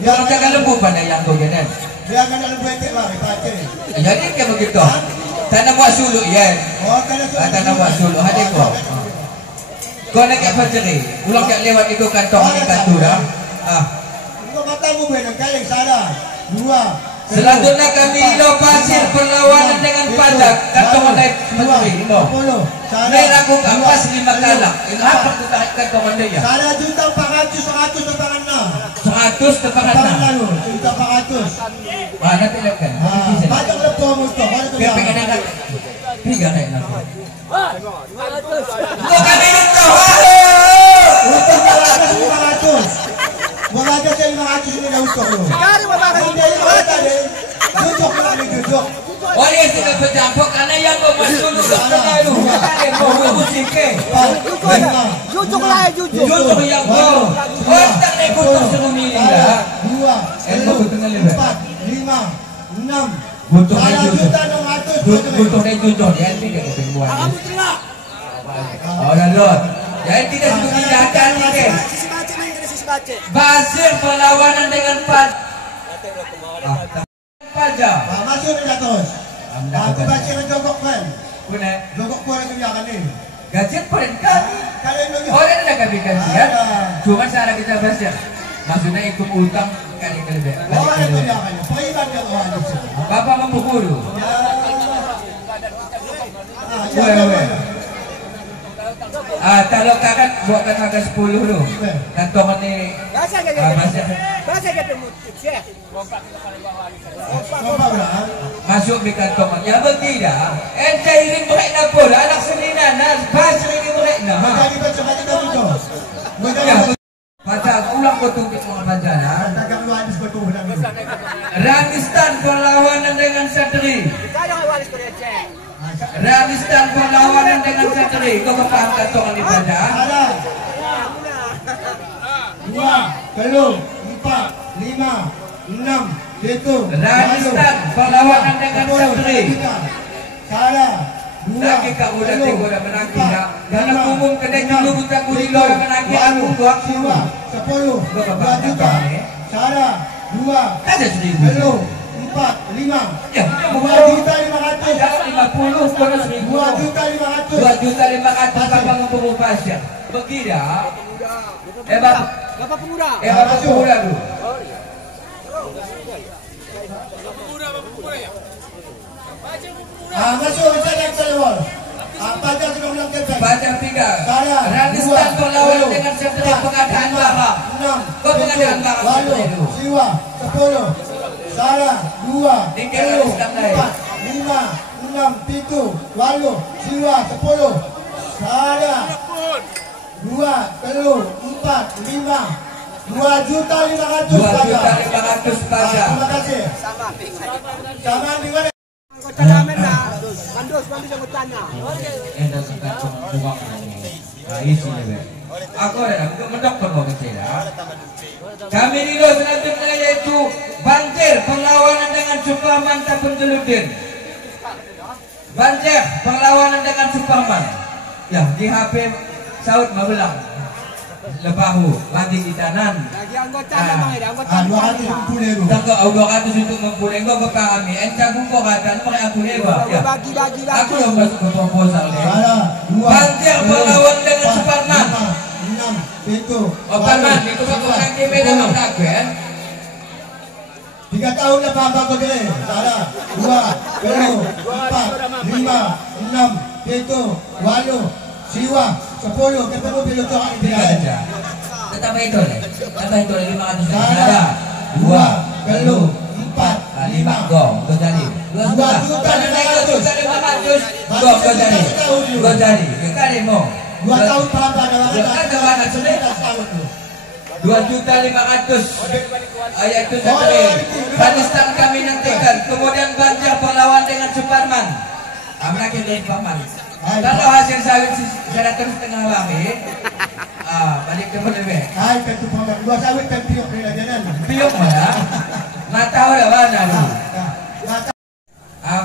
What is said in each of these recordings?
Kalau jangan lembu pada yang kau jenis. Dia akan lembu itu lah, baca. Jadi kayak begitu. Tanah buat suluk ya. Oh, tanah buat suluk ada kau. Kau nak apa ceri? Ulang kat lewat itu kantong ni kantu dah. Kau katamu benar kali salah. 2. Selanjutnya kami ilo pasir perlawanan dengan pajak kantong naik menteri. Ini ragu kapas 5 kalak. Ini apa kita kantong anda ya? Salah juta 400 tepangan 6. 100 tepangan 6. Juta 400. Mana tidak kan? Pajak lepon musuh. Biar pengen nak. Tiga naik nanti. Kau kami itu. Untuk 500. Mengajar saya 500 ini dah untuk lu. Sekarang bapak duduk lagi duduk. Oh dia sudah bercampur karena yang kau masuk dulu kena lu. Kalian mau musik ke? Jujur lah jujur. Jujur yang kau. Oh tak naik kutuk suruh milih lah. 2, Elmo tengah lebar. 4, 5, 6. Butuh naik jujur. Butuh 600. naik jujur. Dia tidak ketemuan. Oh dan lot. Jadi tidak seperti jahat ni. Basir perlawanan dengan pajak. Masuk ni Datos. Aku baca jogok kan. Benar. Jogok pun lagi biarkan ni. Gajian perintah. Kalau ini Orang ada kami gajian. Cuma cara kita basir. Maksudnya ikut utang kali lebih. orang itu biarkan. Perintah dia orang itu. Bapak memukul. Kalau kakak buatkan harga 10 tu. Kantong ni. Masuk di kantong. Ya tidak. Ente ini mereka pun anak seninan. Pasir ini mereka. Jadi baca-baca tu. Baca ulang betul kita baca. Takkan lu habis betul benar. Ramistan perlawanan dengan Satri. Ramistan perlawanan dengan Satri. Kau paham kantongan di baca? Ada. 2, 3, 4, 5, 6, 7. Ramistan perlawanan dengan Satri. Salah. Lagi kau udah tengok dah menanti dah. Dalam umum kedai dulu kita kuli lo menanti aku gua. 10. 2 juta. Salah. 2. Ada 1000. 4, 5. Ya, 2 juta 500. 50 kena 1000. 2 juta 500. 2 juta 500 Bapak mempunyai pasien. Begitu. Bapak pemuda. Bapak pemuda tu. Masuk macam yang saya pajak sudah ulang terbaik. Pajak 3. Salah. Ramistan perlawanan dengan Satri pengadaan barang. 6. Kau pengadaan barang Satri tu. Siwa 10. Salah. 2. Tinggal Ramistan lain. 5, 6, 7, 8. Siwa 10. Salah. 2, 3, 4, 5. 2 juta 500 2 juta 500 pajak. Terima kasih. Sama di mana? Kota namin na. Mandus ang utana. Enda suka buang. Isi ni. Aku ada mendokter mau kecil. Kami di luar selanjutnya yaitu banjir perlawanan dengan Superman tak penjeludin. Banjir perlawanan dengan Superman. Ya di HP Saud Mabelang. Lepahu lagi di kanan. Lagi anggota namang ini, anggota. 250 Tangga 200 untuk mempunyai kau kami. Encak kau kata mereka aku leba. Bagi. Aku yang masuk ke proposal ni. Salah. 2. Banjir perlawan dengan Superman. 6, 7. Superman itu aku nak kemana nak kan? 3 tahun dah paham kau dia. Salah. 2, 3, 4, 5, 6, 7, 8. Siwa 10. Ketemu bila tu orang Tiga dia. aja. Tambah itu lagi. Tambah itu lagi 500. Salah. 2, 3, 4, 5 go. Kau jadi. 2 juta 500. 500. Go kau jadi. Kau jadi. Kali mau. 2 tahun paham dah Ada mana sudah? 2 juta 500. Ayat itu tadi. Panistan kami nantikan. Kemudian banjir perlawan dengan Superman. Amna kita Superman. Kalau hasil sawit 100,5 lagi, balik ke lebih. Hai tentu pemain. 2 sawit dan piok ni lah jangan. Piok mana? Nggak tahu ya mana lu.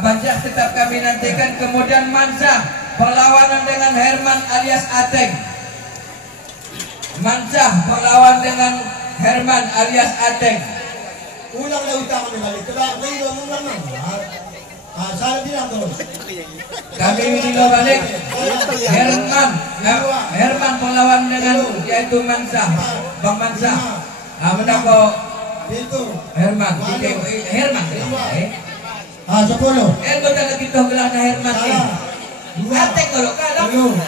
Banjir tetap kami nantikan. Kemudian Mansah perlawanan dengan Herman alias Ateng. Mansah perlawan dengan Herman alias Ateng. Ulang na utang kami balik. Kaya may iba mong naman. Sana bilang to. Kami menilai balik Herman pelawan dengan yaitu Mansa, Bang Mansa. Menako Herman, Herman. 10. Ito talaga ito gelar na Herman ni. Ate kalau kalah. 4,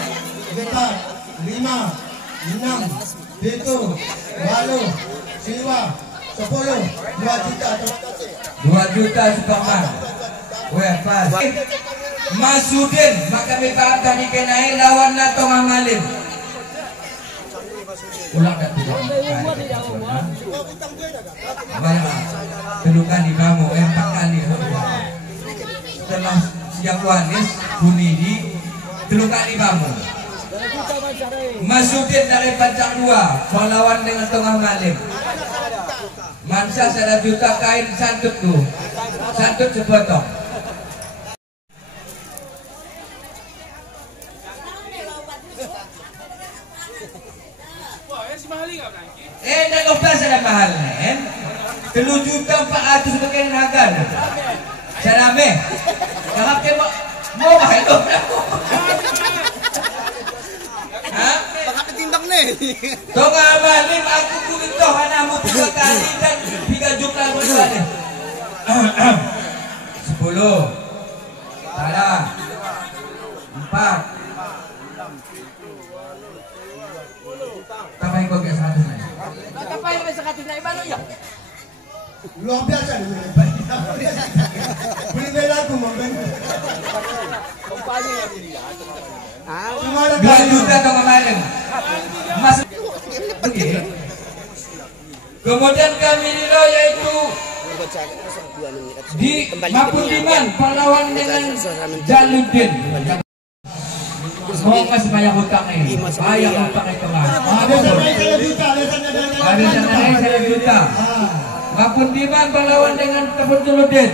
5, 6, 7, 8, siwa, 10, 2 juta. 2 juta Superman. Weh pas. Masudin maka kami paham tadi kenai lawan nato ngamalin. Ulang dan tulang. Banyak telukan di kamu 4 kali. Setelah siap wanis bunidi telukan di kamu. Masudin dari Pancang 2 melawan dengan tengah malim. Mansa 1 juta kain santut tuh. Santut sepotong. Dan lupa saya mahal nen. 3.400 bagian harga. Sarame. Harap dia mau mahal tu. Ha? Baka tindang ni. Tong amalim aku kulit toh anamu 3 kali dan 3 juta bersalin. 10. Salah. 4. Tapay ko kaya sa atin na. Tapay mo sa katina ibalo ya. Luar biasa ni. Beli lagu membeli. Kompanya yang diri. 2 juta ke kemarin. Mas. Kemudian kami nilai yaitu di Mapundiman pahlawan dengan Jaludin. Semua masih banyak hutang nih. Banyak hutang itu mah. Ada sana 1 juta. Mapundiman berlawan dengan Tepun Jaludin.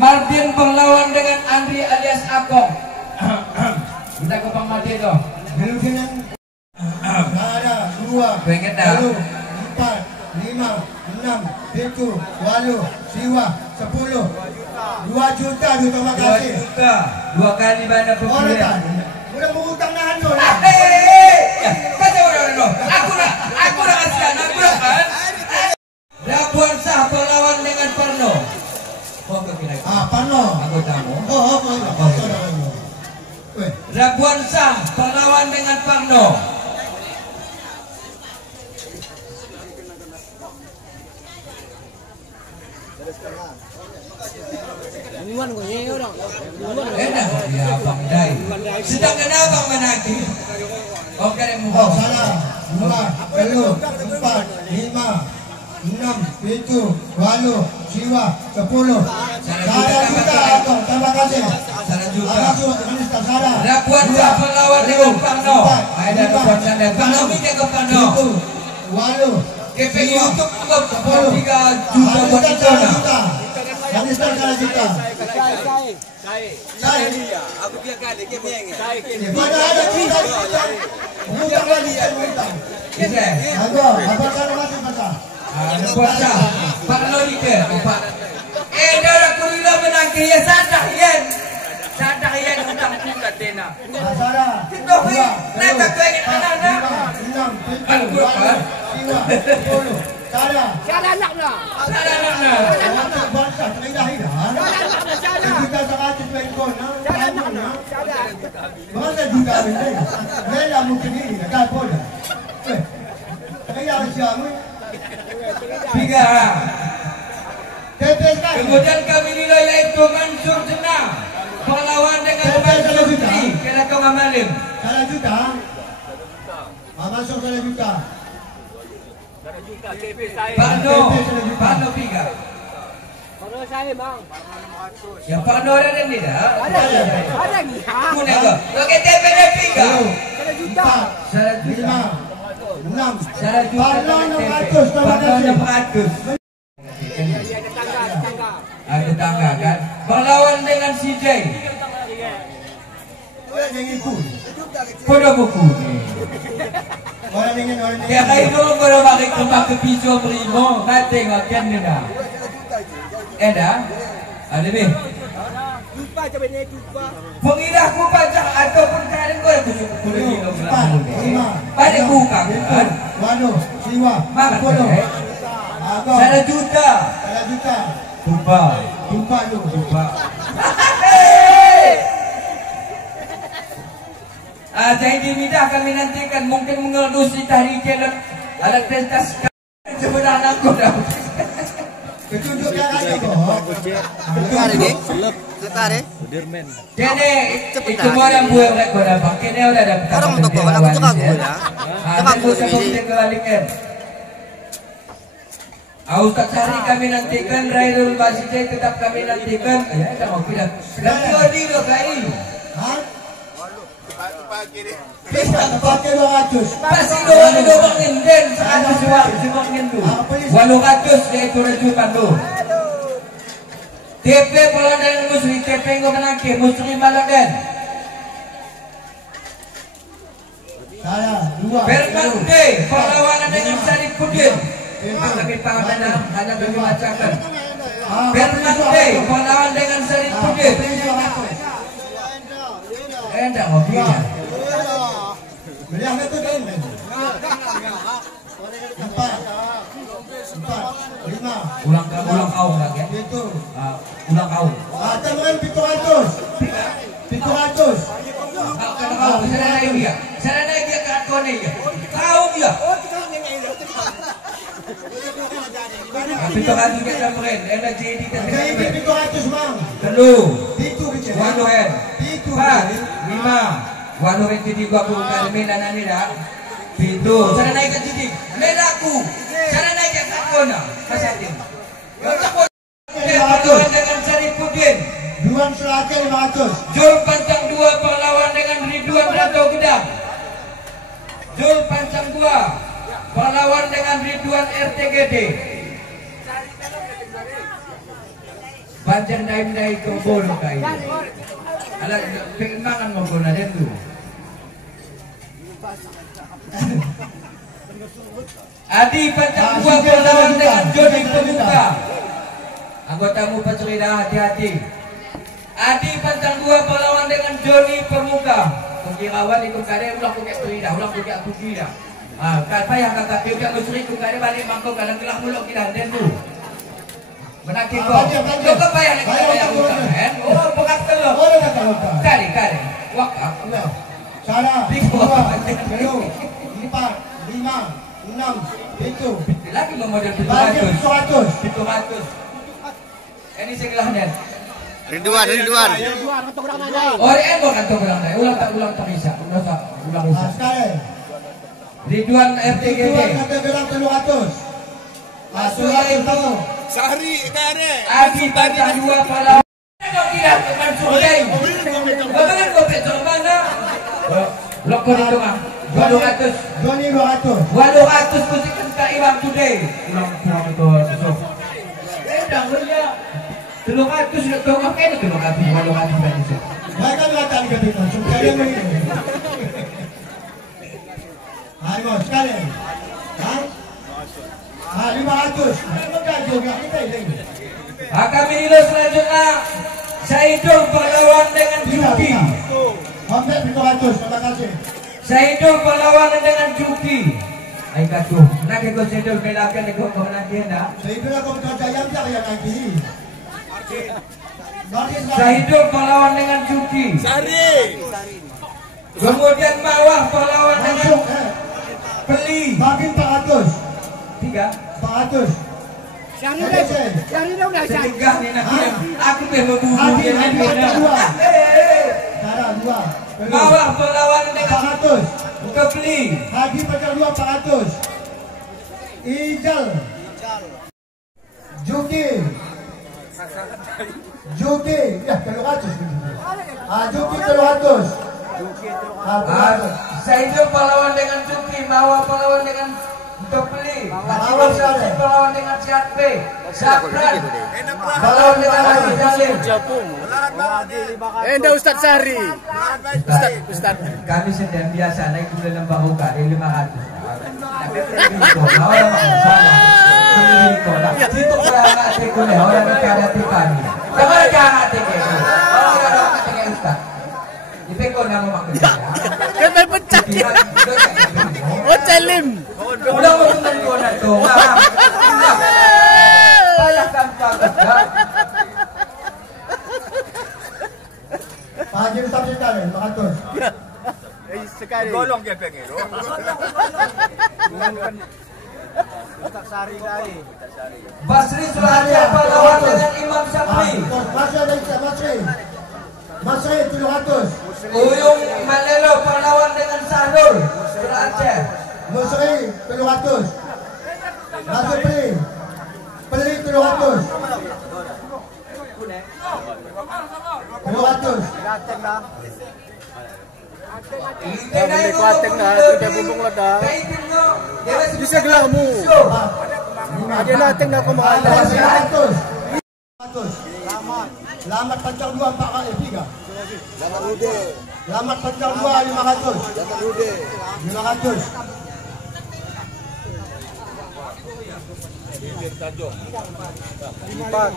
Martin berlawan dengan Andri alias Akong. Kita ke Bang Martin tuh. Jaludin ada 2, Pengen dah. 4, 5, 6, 7, 8, siwa, 10, 2 juta. Terima 2 kasih. juta. 2 kali bandar pembelian. Udah mengutang nahan tu. Kacau orang. Aku dah kasihan. Aku dah kan. Rabuan sah berlawan dengan Parno. Oh kira. Parno. Aku tahu. Weh. Rabuan sah berlawan dengan Parno. Minuman ko niya orang. Enak ya Abang Dai. Sedang kenapa menagi? Oke deh Oh, salah. 2, 3, 4, 5, 6, 7, 8, siwa, 10. Salah juta. Terima kasih. 1 juta. Salah. Rabuan sah berlawan dengan Parno. Ada Rabuan sah dan Parno mikir ke Parno. 8. KP YouTube juga 3 juta buat kita. Kami sekarang juta. Saya. Aku biar kali ke meng. Mana ada juta. Hutang lagi hutang. Bisa. Apa cara masih masa? Puasa. Pak Lodi ke? Pak. Darah kurila menangki ya sadah yen. Sadah yen hutang kita tena. Salah. Kita hui. Nata tu ingin anak-anak. 6, 7, 8, 10. Salah. Salah nak lah. Salah nak. Orang bangsa terindah dah. Salah. Kita sangat tuan kau. Salah nak. Salah. Mana juga ini? Mela mungkin ini tak boleh. Saya siapa? 3. Tepes kan? Kemudian kami nilai yaitu Mansur Jenang. Berlawan dengan Mansur Putri. Kena kau Malim. Salah juta. Masuk salah juta. Parno 3. Kalau saya bang. Yang Parno ada ni dah. Ada ni. Kuning ke? Okey TP dia 3. 1 juta. 1 juta. 5, 6. 1 juta. Parno 600. Parno 600. Tetangga. Tetangga kan. Berlawan dengan CJ. Orang yang ikut. Pada buku ni. Orang ingin orang Kaya kayo nung para makikita ke piso primo, natin ang kanya na. Eda, ada ni. Jumpa je benda jumpa. Pengidah ku baca ataupun karen kau yang kulit Empat, lima, pada buka kan? Waduh, siwa, Mana puluh. kau? Agak. Sada juta. Salah juta. Tumpah. Tumpah lu. Tumpah. Jadi dimidah kami nantikan mungkin mengelusi tahri jalan alat pentas sebenarnya aku dah. Ketunjuk yang ada kok. Lekar ini, lekar ya. Kene itu mau yang buat mereka dah bang. Kene udah ada. Orang untuk kau, aku cakap aku ya. Cakap aku ini. Kebalikan. Ustaz Sari kami nantikan, Rairul Basijai tetap kami nantikan. Ya, tak mau pindah. Dan dua di dua kali. Hah? Bisa pakai 200. Pasti doang inden 100 jual tu. 800 dia itu rejukan tu. TP Peladan Musri TP kau menangkir Musri Maladan. Saya 2. Berman Day perlawanan dengan Syarif Pudin. Kami panganan hanya kami bacakan. Berman Day perlawanan dengan Syarif Pudin. Endak mobilnya. Beliau itu kan. 4, 5. Ulang kau enggak ya? Itu. Ulang kau. Teman 700. 700. Kau sana naik dia. Sana naik dia ke kau ni ya. Kau dia. Tapi tu kan juga kemarin. Enak jadi kita. Jadi 700 bang. Telu. Itu bicara. Waduh hen. Itu. 4, 5. Waduh hen jadi gua bukan mainan ni dah. Itu. Sana naik ke sini. Melaku. Sana naik ke kau na. Masalah. Perlawan dengan Syarif Pudin. Duan Selaka 500. Jul Pancang 2 perlawan dengan Ridwan Rantau Gedang. Jul Pancang 2 perlawan dengan Ridwan RTGD. Pancang daim-daim ke bono kayu. Alat pengenangan mau guna dia tu. Adi Pancang 2 perlawan dengan Jody Pemuka. Anggotamu Pacerida hati-hati. Adi Pancang 2 perlawan dengan Jody Pemuka. Kukirawan ikut kade ulang kukek Cerida, ulang kukek aku kira. Kan payah kakak kukek Mesri kukade balik mangkau kadang gelah muluk kita dan tu. Menaki kau. Kau ke payah nak payah bukan? Oh, bekas telur. Oh, dah tahu tak? Kari. Wakaf. Salah. 2, 4, 5, 6, 7. Lagi memodel Bagi 700. 700. 700. Ini segelah dan. Ridwan. Orang bukan tu ulang dah. Ulang tak bisa. Ulang bisa. Sekarang. Ridwan RTGD. Ridwan kata bilang 700. Sudah itu. Sehari kare. Adi Pancang 2 perlawan. Kau tidak teman surai. Kau kan kau petor mana? Lok kau di tengah. 200. Joni 200. 200 kusikan ka Imam today. Ulang itu. Dah punya. 300 sudah tengah kan 300 tadi. Mereka mengatakan ke kita. Sekalian begini. Ayo sekalian. Hah? 500. Mereka juga kita ini. Kami nilai selanjutnya Saidul perlawan dengan Juki. Hampir 700. Terima kasih. Saidul perlawan dengan Juki. Ay katuh, nak ko Saidul melakan ko nanti dah. Saya bilang kau betul jayam dia yang lagi. Saidul perlawan dengan Juki. Sehari. Kemudian Mawah perlawan dengan Langsung. Peli. Bagi 400. 400. 400. Yang ni dah Setegah ni nak kira. Aku memang bubu Hadi dia nak kira. Cara 2. Mawah perlawan dengan 400. Kepeli. Hadi pecah 2 400. Ijal. Juki. Ya 300. Juki 300. Saidul perlawan dengan Juki. Mawah perlawan dengan Kepeli. Mawah sekali. Perlawan dengan Siat B. Sapran. Perlawan dengan Haji Jalim. Dah Ustaz Sehari. Ustaz. Kami sedang biasa naik dulu dalam bahuka dari 500. Tapi itu awal salah. Dito ko lang natin ko na. Wala na kaya natin kami. Sama na kaya natin kayo. Wala na natin kayo ustad. Ipin ko na mo makikita. Kaya may pecah. Oh, Celim. Ulang mo tunan ko na ito. Payakan ka agad. Pahagin sa sekali, makatos. Eh, sekali. Golong kaya pengero. Basri Suraja Palawan dengan Imam Syafri. Masri 700. Uyung Malelo Palawan dengan Sahrul Suraja. Musri 700. Masri Peri 700. 700. Beli kuating na, tidak bubong lada. Bisa gelang mo. Ada nating na kumain. 100. Lamat panjang 2 4 kali 3. Lamat panjang 2 500. 500. Empat.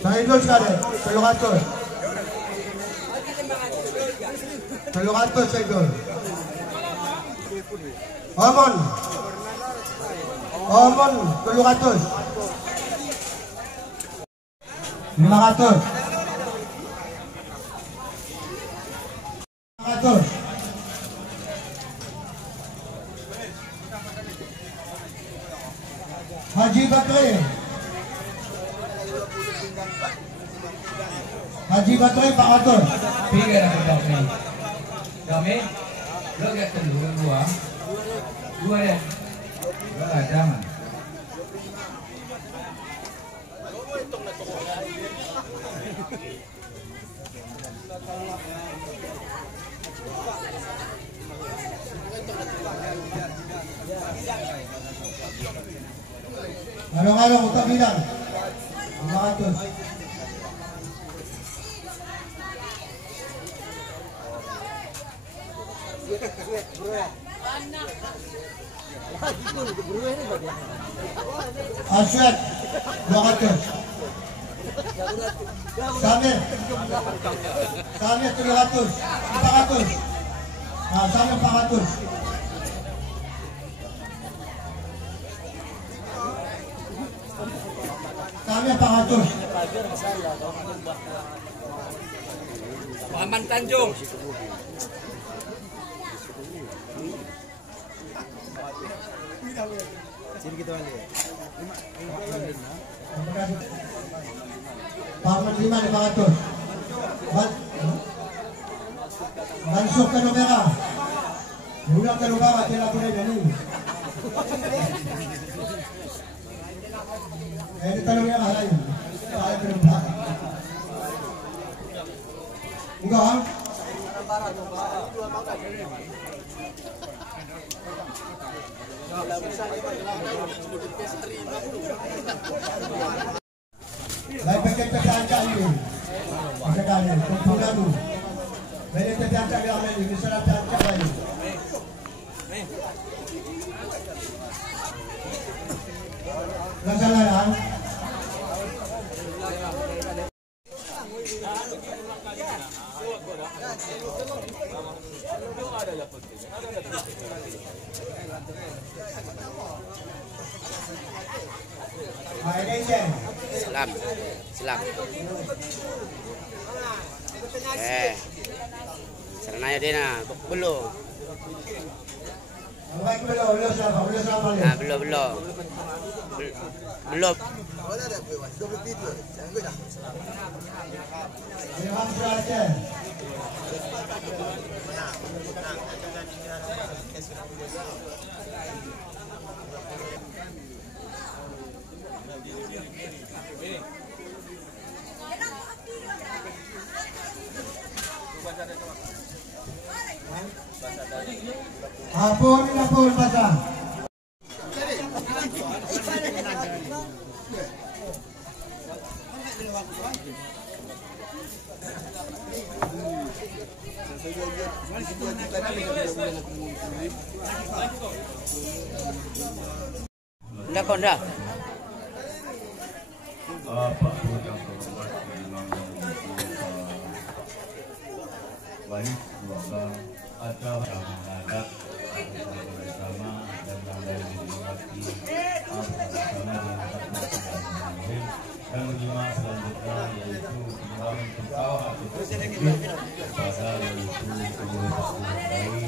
Sahidul sekali 700. 700 Sahidul. Omon 700. 500. 500. Haji Bakri. Haji Bakri 400. Bigyan ako kami. Kami? Logat ka dua. Dua yan. Wala, jangan. Ngalong-ngalong utang bilang 500. Asyad 200. Samir 700. 400. Samir 400. Samir 400. Paman Tanjung. Paman 5 500. Mansuk ke Nomera. Ulang ke Nomera tidak boleh jadi. Ini tanong yang lain. Saya ke Nomera. Enggak. Baik pakai pecahan ini. Pecahan ini. Kumpulan dulu. Baik pecahan yang lain. Misalnya pecahan lain. Nggak salah ya. Selam. Serenaya dia na, belum. Belum. Ampun pasang. Dah kau dah. Pak Guru yang terhormat Imam baik semoga acara yang menghadap bersama dan dari dihormati bersama dan kelima selanjutnya yaitu Imam Tukau atau pada yaitu pengurus dari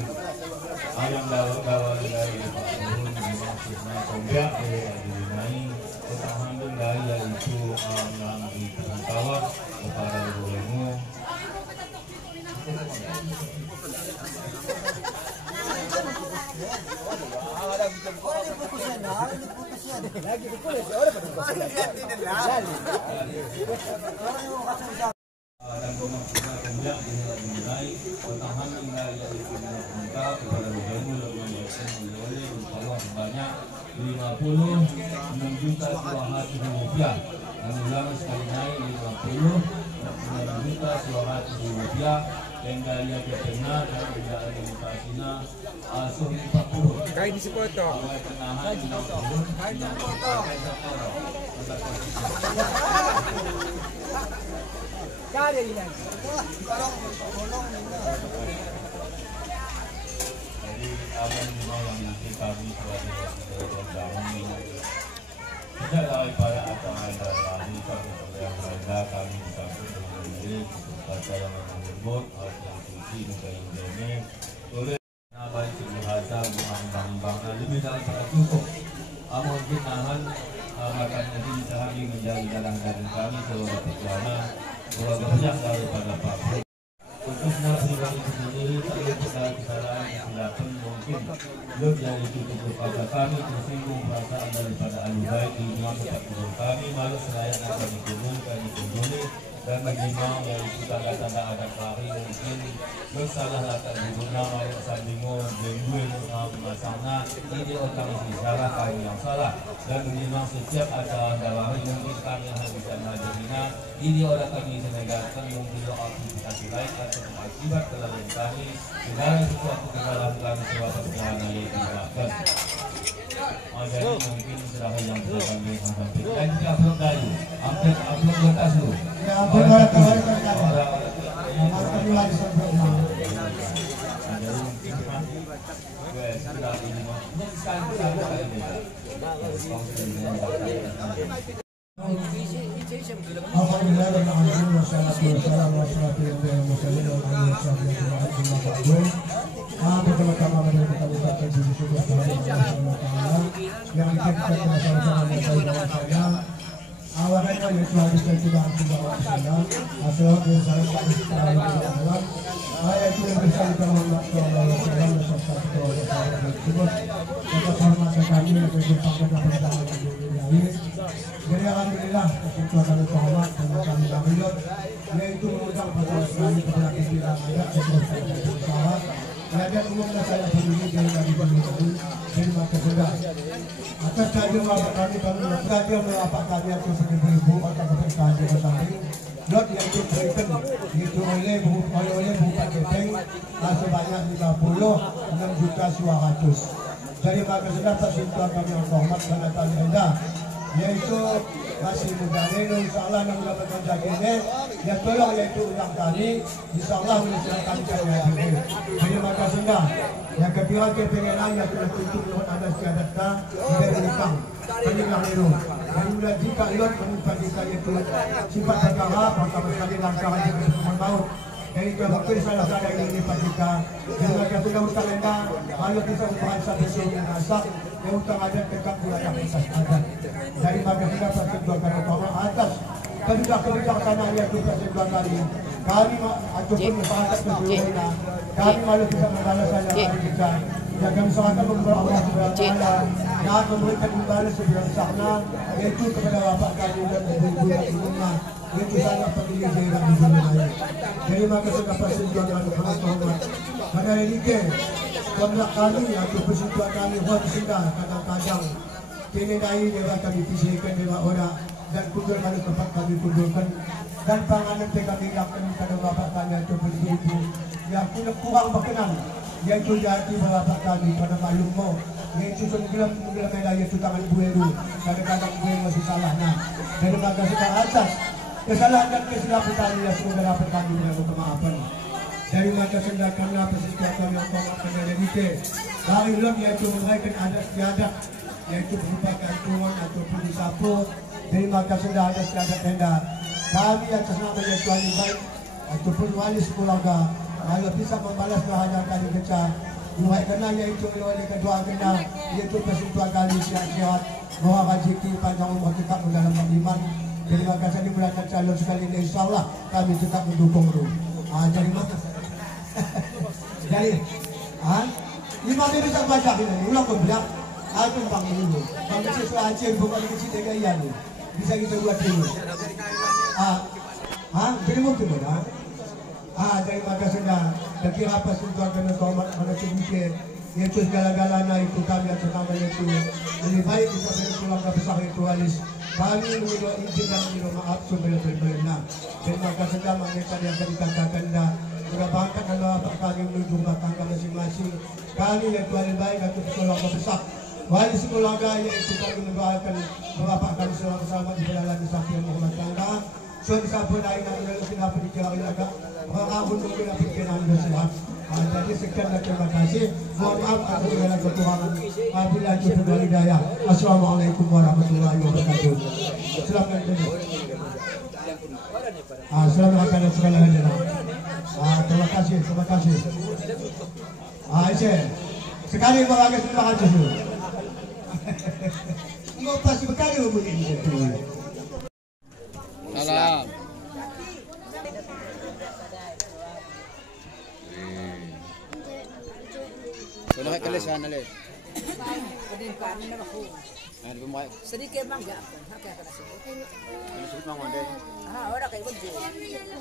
ayam dawa dari Pak Guru Imam Susna Tombak Adinai Alhamdulillah yaitu yang diperintahkan kepada Ibu dan pemaksa kemudian dinilai pertahanan wilayah itu diminta kepada Ibu oleh Allah sebanyak 56 juta rupiah dan ulang sekali naik 56 juta rupiah dan daya ketengah dan tidak limitasinya asuh 40 Kain di sepoto. penahan 60 kain di sepoto Kaya ini. jadi apa yang kami sebagai perjalanan ini tidak daripada acara dari kami yang berada kami dikasih sendiri acara menyebut hasil suci muka ini oleh baik bahasa bang lebih daripada cukup mungkin nahan makan ini bisa lagi menjadi dalam daging kami seluruh perjalanan banyak daripada Pak Guru khususnya pribadi sendiri saya tidak kesalahan silakan mungkin lebih dari cukup kepada kami tersinggung perasaan daripada ahli baik di rumah tempat tidur kami malu selayaknya kami kunjungi dan menimang yang tanda-tanda adat hari mungkin bersalah latar guna malu sandingo jengguin masangna ini orang sejarah kami yang salah dan menimang setiap acara dawari mungkin kami yang bisa mengajarina ini orang kami senegakan mungkin aktivitas lain atau akibat kelalaian kami segala sesuatu kesalahan kami sebab perjalanan yang dilakukan jadi mungkin sudah yang sudah kami sampaikan dan kita upload dulu upload letas dulu Ya, benar kawan kawan. Maka dua disebutkan. ada mungkin sudah ini Alhamdulillah dan alhamdulillah wassalatu wassalamu ala asyrofil mursalin wa ala alihi wasallam. Pertama-tama mari kita ucapkan puji syukur kepada Allah Subhanahu wa taala yang menjadikan kita sama-sama menjadi saya. Awalnya yaitu hadis yang sudah Rasulullah SAW asal dari salah satu sahabat Allah ayat yang bersabda Muhammad SAW bersabda tersebut atas hormat kami yang berjumpa pada ini. Jadi alhamdulillah kesimpulan kami hormat dan kami berhidupkan yaitu mengundang pada sekali kepada kita ayat yang bersabda ada umumnya saya berdiri dari berdiri terima kasih atas kajian bapak kami kajian bapak kami atau 1.000 atau kajian kami lot yang diberikan itu oleh Bupati Kepeng sebanyak 56 juta suaratus. Jadi maka sudah persimpulan kami yang hormat dan kami hendak yaitu masih muda ini insyaAllah yang dapat menjadi ini yang tolong yaitu undang kami insyaAllah menyesuaikan kami ini. Jadi maka sudah yang kedua kepengenan yang telah tutup lewat ada syahadatnya tidak berhutang kami itu dan mulai jika lot menimpa kita itu sifat perkara pertama sekali langkah yang berhubungan maut jadi waktu salah saya ini kita dengan sudah hutang anda kalau bisa berbahasa bersih dan asak yang hutang ada tegak bulan atas adat dari maka kita persetujuan kami atas kebijaksanaan yang kita persetujuan kami ataupun masyarakat keseluruhan kami malu bisa membalas saya kita dan kami sangat memberdoa Allah Subhanahu wa taala dan memberikan imbalan sebelum sana yaitu kepada bapak kami dan ibu-ibu yang rumah itu sangat penting dalam hidup saya. Jadi maka sudah persetujuan kami hormat pada ini ke komplek kami atau persetujuan kami buat sudah kadang-kadang kini dari dewa kami fisikkan dewa orang dan kumpul kali tempat kami kumpulkan dan panganan kami lakukan kepada bapak kami atau ibu yang kurang berkenan yaitu jadi bapak kami pada maklum mo yaitu segelam yaitu tangan bueru kadang-kadang bueru masih salah nah dari maka sekarang atas kesalahan dan kesilapan kami yang semoga dapat kami dengan kemaafan dari maka sendakanlah persekutuan yang kau akan ada di dari ulang yaitu menaikan adat istiadat yaitu berupa kantungan ataupun disapu dari maka sudah ada istiadat tenda kami atas nama yaitu ahli baik ataupun wali keluarga kalau bisa membalas bahaya kali kecah dua kena yaitu oleh kedua kena yaitu persekutuan kali sihat-sihat mohon rezeki panjang umur tetap dalam iman. Terima kasih di bulan calon sekali ini insyaallah kami tetap mendukung lu. Jadi mana? Jadi, lima dia bisa baca ini. Ulang kau bilang, aku bang dulu. Bang sesuatu aja bukan kecil dia iya lu. Bisa kita buat dulu. Jadi mungkin mana? Terima kasih dah. Kira apa sentuhan kena kau mana sedikit. Yaitu segala-galanya itu kami atas nama itu lebih baik kita pulang ke besar itu alis kami mengilu izin dan mengilu maaf sebelum-belumnya. Terima kasih dah mengenai yang tadi katakan dah sudah bangkat kalau apa kami menuju tangga masing-masing kami yaitu lebih baik atau pulang ke besar wali sekeluarga yaitu kami mendoakan bapak kami selamat di dalam sapi yang menghormat tangga suatu sahabat lain yang meneluk kenapa dikira agak orang untuk kita pikiran dan sehat. Jadi sekian dan terima kasih. Mohon maaf atas segala kekurangan. Apabila itu dari daya. Assalamualaikum warahmatullahi wabarakatuh. Silakan dulu. Selamat makan segala hadiah. Terima kasih, terima kasih. Sekali mengagas terima kasih dulu. Mau pasti berkali begini. Salam. Wala ka kalisan na les. Sedikit bang ya, haknya kena sedikit. Ano sulit mang wande? Orang kayak begitu.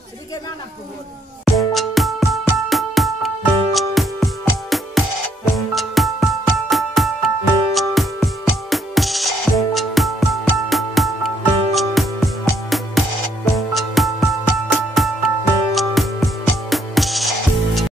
Sedikit mana pun.